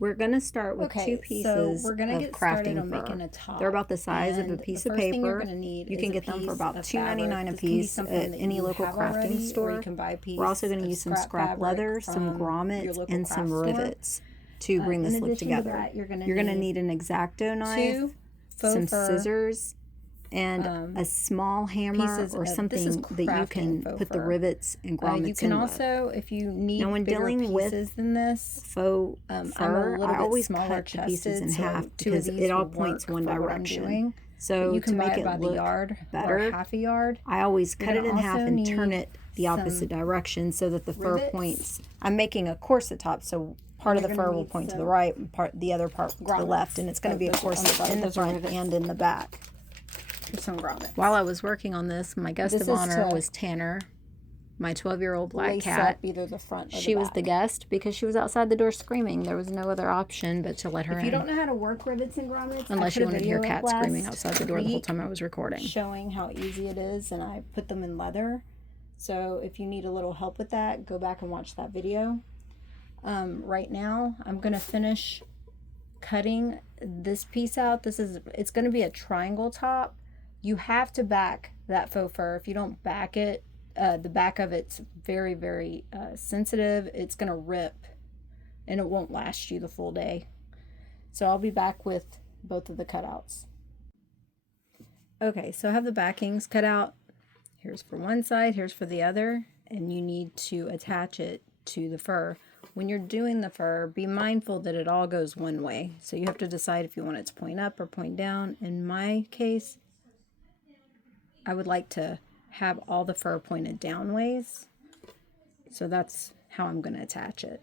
We're going to start with two pieces we're gonna of get started crafting on fur. making a top. They're about the size of a piece of paper. You can get them for about $2.99 a piece at any local crafting store. We're also going to use some scrap leather, some grommets, and some rivets to bring this look together. You're going to need an X-Acto knife, some scissors, and a small hammer or something that you can put the rivets and grommets in with. You can also, if you need now, when dealing with than this, faux fur, I always cut the pieces in half because it all points one direction. So you can to make buy it by look the yard better, or half a yard. I always cut it in half and turn it the opposite direction so that the fur points. I'm making a corset top, so part of the fur will point to the right and the other part to the left, and it's going to be a corset in the front and in the back. Some grommets. While I was working on this, my guest of honor was Tanner, my 12-year-old black cat. Either the front or she was the guest because she was outside the door screaming. There was no other option but to let her in. If you don't know how to work rivets and grommets, unless you wanted to hear cats screaming outside the door the whole time I was recording, showing how easy it is, and I put them in leather. So if you need a little help with that, go back and watch that video. Right now, I'm gonna finish cutting this piece out. It's gonna be a triangle top. You have to back that faux fur. If you don't back it, the back of it's very, very sensitive. It's going to rip and it won't last you the full day. So I'll be back with both of the cutouts. Okay, so I have the backings cut out. Here's for one side, here's for the other, and you need to attach it to the fur. When you're doing the fur, be mindful that it all goes one way. So you have to decide if you want it to point up or point down. In my case, I would like to have all the fur pointed down ways. So that's how I'm going to attach it.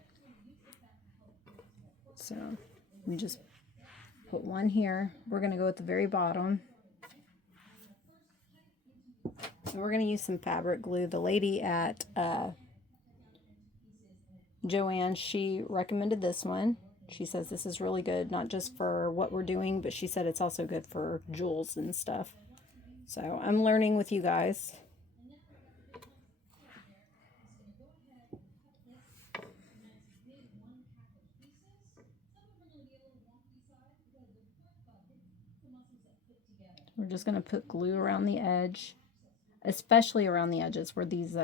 So let me just put one here. We're going to go at the very bottom. And we're going to use some fabric glue. The lady at Joanne, she recommended this one. She says this is really good, not just for what we're doing, but she said it's also good for jewels and stuff. So I'm learning with you guys. We're just going to put glue around the edge, especially around the edges where these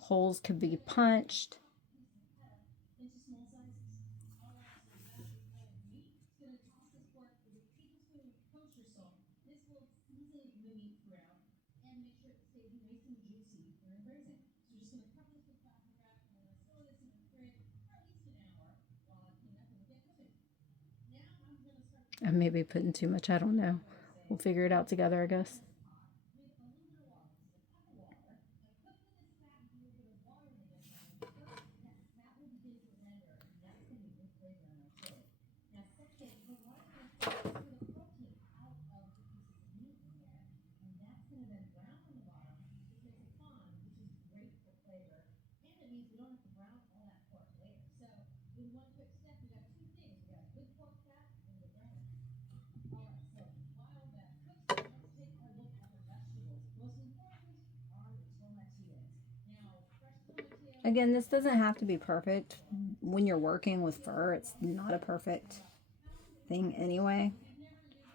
holes could be punched. I may be putting too much, I don't know. We'll figure it out together, I guess. Again, this doesn't have to be perfect. When you're working with fur, it's not a perfect thing anyway.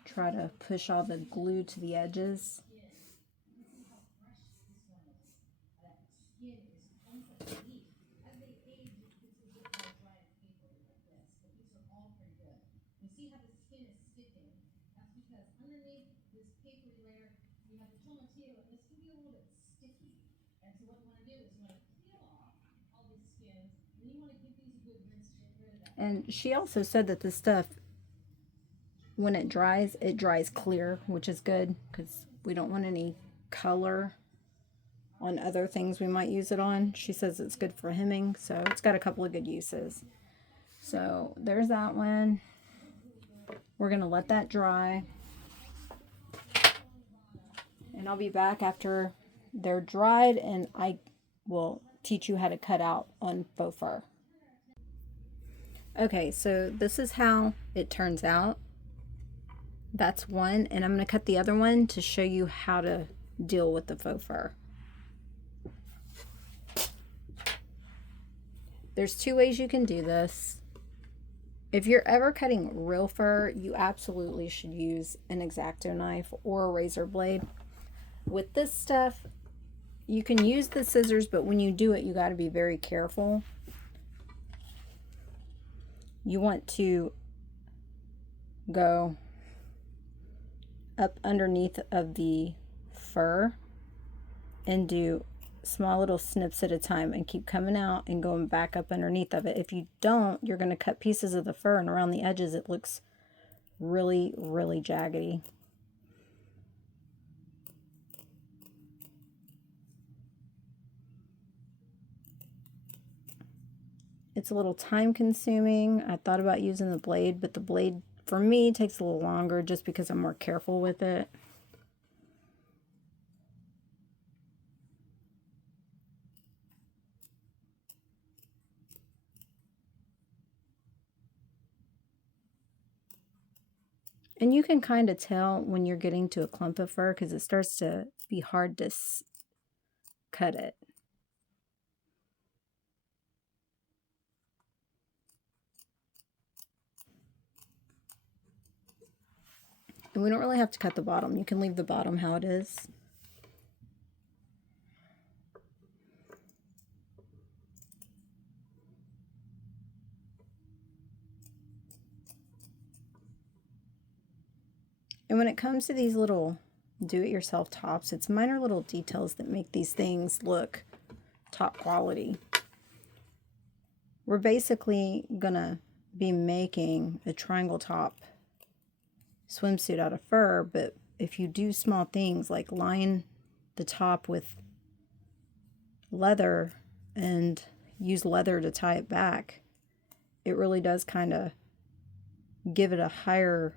Try to push all the glue to the edges. And she also said that this stuff, when it dries clear, which is good because we don't want any color on other things we might use it on. She says it's good for hemming, so it's got a couple of good uses. So there's that one. We're going to let that dry. And I'll be back after they're dried, and I will teach you how to cut out on faux fur. Okay, so this is how it turns out. That's one, and I'm going to cut the other one to show you how to deal with the faux fur. There's two ways you can do this. If you're ever cutting real fur, you absolutely should use an X-Acto knife or a razor blade. With this stuff, you can use the scissors, but when you do it, you got to be very careful. You want to go up underneath of the fur and do small little snips at a time and keep coming out and going back up underneath of it. If you don't, you're going to cut pieces of the fur, and around the edges it looks really, really jaggedy. It's a little time consuming. I thought about using the blade, but the blade for me takes a little longer just because I'm more careful with it. And you can kind of tell when you're getting to a clump of fur because it starts to be hard to cut it. And we don't really have to cut the bottom. You can leave the bottom how it is. And when it comes to these little do-it-yourself tops, it's minor little details that make these things look top quality. We're basically gonna be making a triangle top swimsuit out of fur, but if you do small things like line the top with leather and use leather to tie it back, it really does kind of give it a higher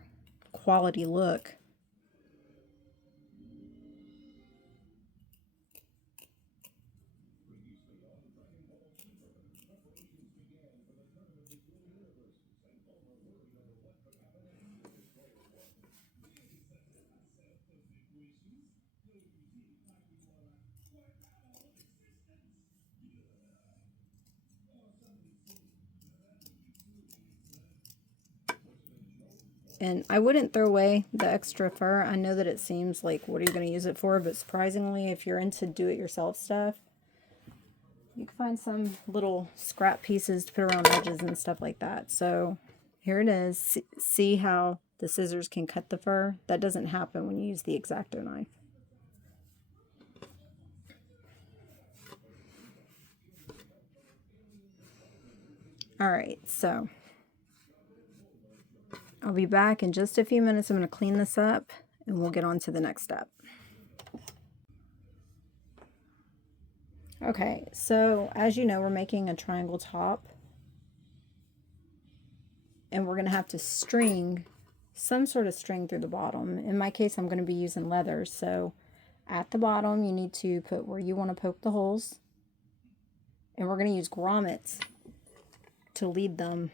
quality look. And I wouldn't throw away the extra fur. I know that it seems like, what are you going to use it for? But surprisingly, if you're into do-it-yourself stuff, you can find some little scrap pieces to put around edges and stuff like that. So here it is. See how the scissors can cut the fur? That doesn't happen when you use the X-Acto knife. All right, so I'll be back in just a few minutes. I'm going to clean this up and we'll get on to the next step. Okay, so as you know, we're making a triangle top. And we're going to have to string some sort of string through the bottom. In my case, I'm going to be using leather. So at the bottom, you need to put where you want to poke the holes. And we're going to use grommets to lead them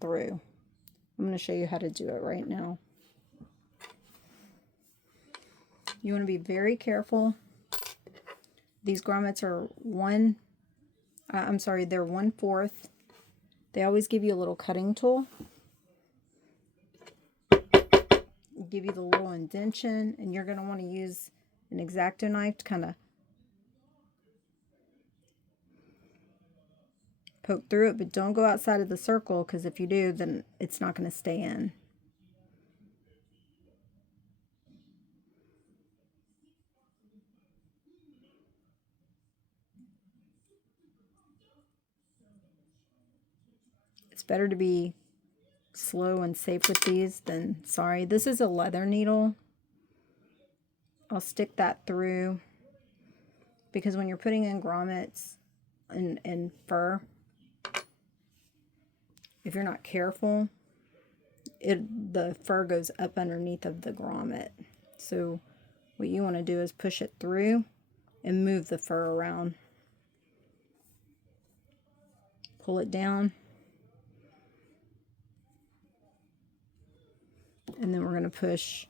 through. I'm going to show you how to do it right now. You want to be very careful. These grommets are they're 1/4. They always give you a little cutting tool. Give you the little indentation, and you're going to want to use an X-Acto knife to kind of poke through it, but don't go outside of the circle, because if you do, then it's not going to stay in. It's better to be slow and safe with these than sorry. This is a leather needle. I'll stick that through because when you're putting in grommets and fur, if you're not careful, the fur goes up underneath of the grommet. So what you want to do is push it through and move the fur around. Pull it down. And then we're going to push.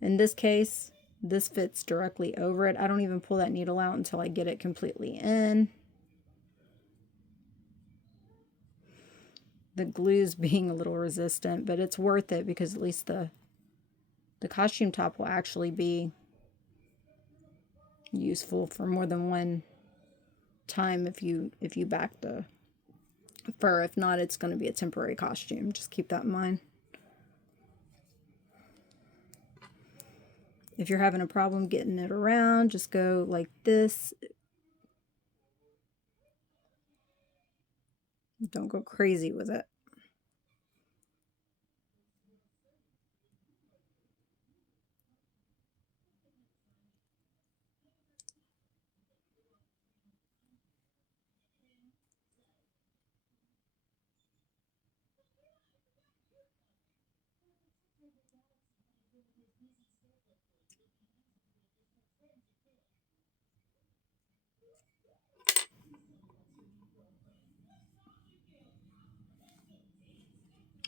In this case, this fits directly over it. I don't even pull that needle out until I get it completely in. glue's being a little resistant, but it's worth it because at least the costume top will actually be useful for more than one time if you back the fur. If not, it's going to be a temporary costume. Just keep that in mind. If you're having a problem getting it around, just go like this. Don't go crazy with it.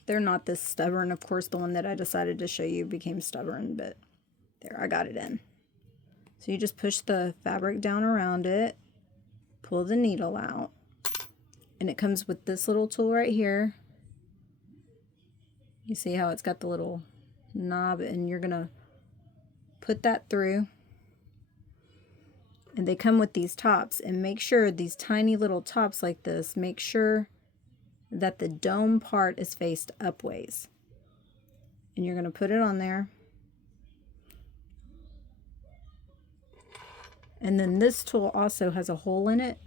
They're not this stubborn. Of course, the one that I decided to show you became stubborn, but there, I got it in. So you just push the fabric down around it, pull the needle out, and it comes with this little tool right here. You see how it's got the little knob, and you're gonna put that through. And they come with these tops, and make sure these tiny little tops like this, make sure that the dome part is faced upways. And you're going to put it on there. And then this tool also has a hole in it.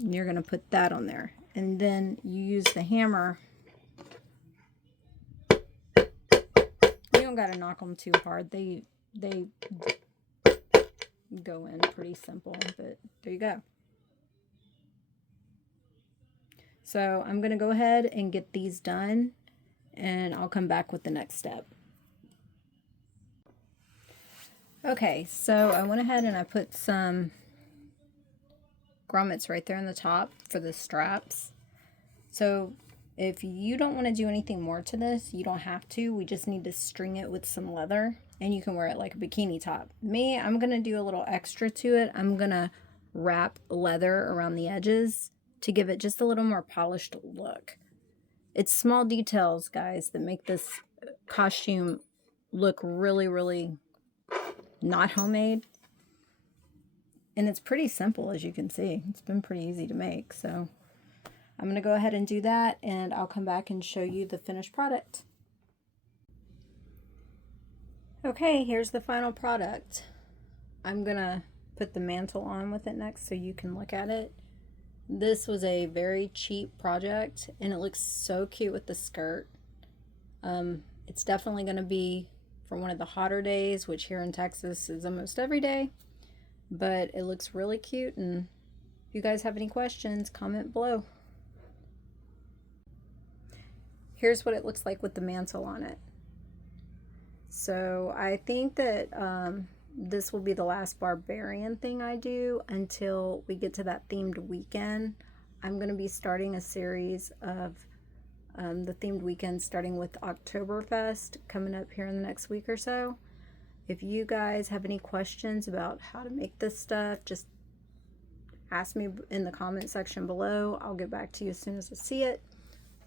And you're going to put that on there. And then you use the hammer. You don't got to knock them too hard. They go in pretty simple, but there you go. So I'm going to go ahead and get these done, and I'll come back with the next step. Okay, so I went ahead and I put some grommets right there on the top for the straps. So if you don't want to do anything more to this, you don't have to. We just need to string it with some leather, and you can wear it like a bikini top. Me, I'm going to do a little extra to it. I'm going to wrap leather around the edges to give it just a little more polished look. It's small details, guys, that make this costume look really, really not homemade. And it's pretty simple, as you can see. It's been pretty easy to make. So I'm going to go ahead and do that, and I'll come back and show you the finished product. Okay, here's the final product. I'm going to put the mantle on with it next so you can look at it. This was a very cheap project, and it looks so cute with the skirt. It's definitely going to be for one of the hotter days, which here in Texas is almost every day. But it looks really cute, and if you guys have any questions, comment below. Here's what it looks like with the mantle on it. So I think that this will be the last Barbarian thing I do until we get to that themed weekend. I'm going to be starting a series of the themed weekend, starting with Oktoberfest coming up here in the next week or so. If you guys have any questions about how to make this stuff, just ask me in the comment section below. I'll get back to you as soon as I see it.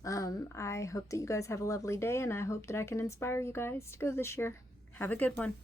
I hope that you guys have a lovely day, and I hope that I can inspire you guys to go this year. Have a good one.